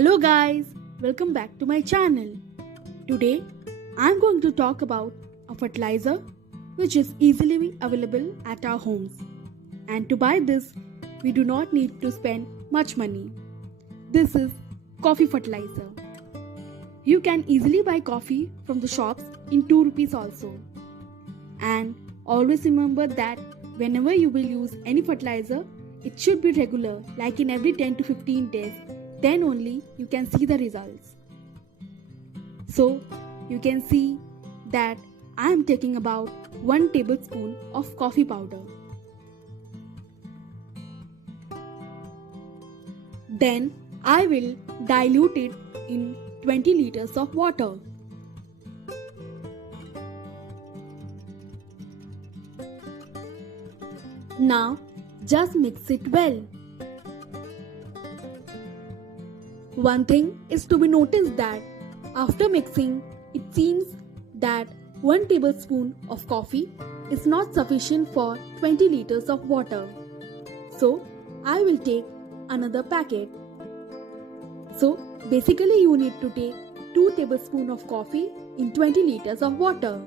Hello guys, welcome back to my channel. Today I'm going to talk about a fertilizer which is easily available at our homes. And to buy this, we do not need to spend much money. This is coffee fertilizer. You can easily buy coffee from the shops in 2 rupees also. And always remember that whenever you will use any fertilizer, it should be regular, like in every 10 to 15 days. Then only you can see the results. So you can see that I am taking about 1 tablespoon of coffee powder. Then I will dilute it in 20 liters of water. Now just mix it well. One thing is to be noticed that after mixing, it seems that 1 tablespoon of coffee is not sufficient for 20 liters of water. So I will take another packet. So basically you need to take 2 tablespoons of coffee in 20 liters of water.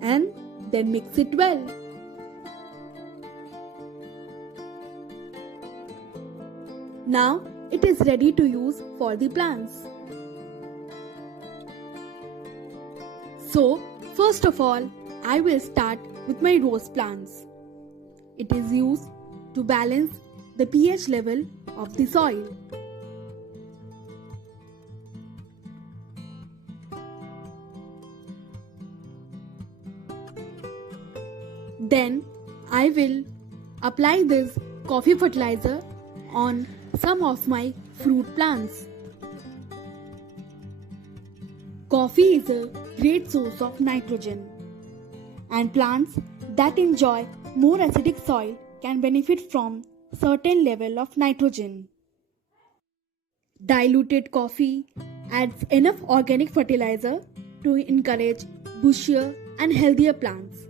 And then mix it well. Now it is ready to use for the plants. So first of all, I will start with my rose plants. It is used to balance the pH level of the soil. Then I will apply this coffee fertilizer on some of my fruit plants. Coffee is a great source of nitrogen, and plants that enjoy more acidic soil can benefit from certain level of nitrogen. Diluted coffee adds enough organic fertilizer to encourage bushier and healthier plants.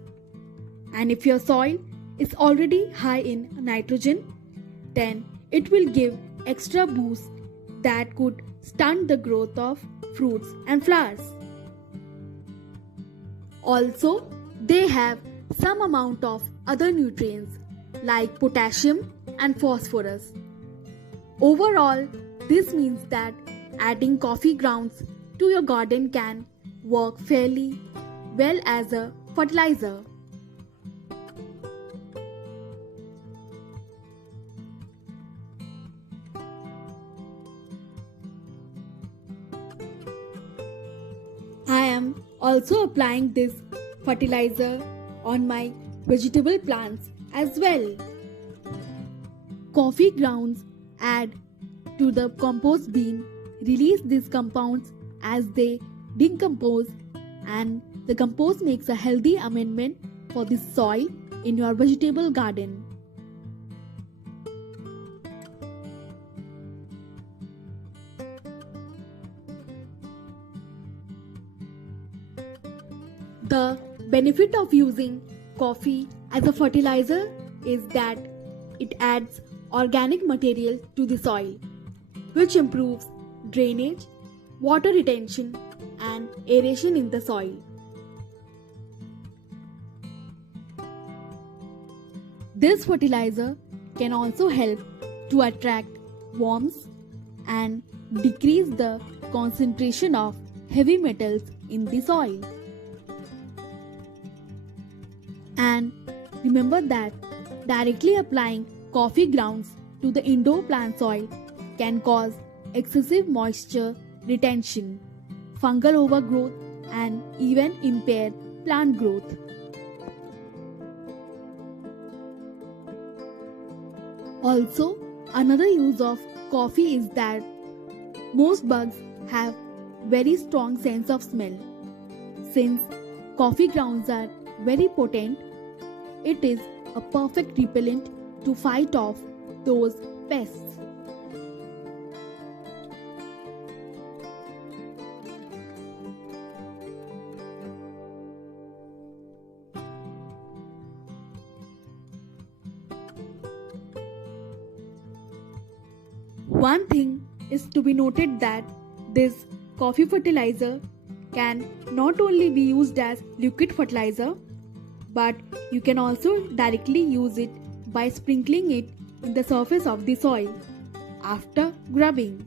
And if your soil is already high in nitrogen, then it will give extra boost that could stunt the growth of fruits and flowers. Also, they have some amount of other nutrients like potassium and phosphorus. Overall, this means that adding coffee grounds to your garden can work fairly well as a fertilizer. I am also applying this fertilizer on my vegetable plants as well. Coffee grounds add to the compost bin, release these compounds as they decompose, and the compost makes a healthy amendment for the soil in your vegetable garden. The benefit of using coffee as a fertilizer is that it adds organic material to the soil, which improves drainage, water retention, and aeration in the soil. This fertilizer can also help to attract worms and decrease the concentration of heavy metals in the soil. And remember that directly applying coffee grounds to the indoor plant soil can cause excessive moisture retention, fungal overgrowth, and even impair plant growth. Also, another use of coffee is that most bugs have very strong sense of smell. Since coffee grounds are very potent, it is a perfect repellent to fight off those pests. One thing is to be noted that this coffee fertilizer can not only be used as liquid fertilizer, but you can also directly use it by sprinkling it in the surface of the soil after grubbing.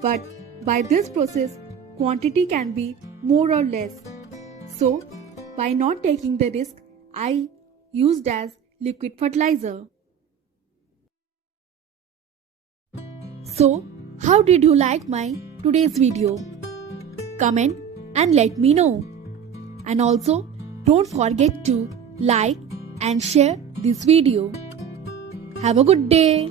But by this process, quantity can be more or less. So, by not taking the risk, I used as liquid fertilizer. So, how did you like my today's video? Comment and let me know. And also, don't forget to like and share this video. Have a good day.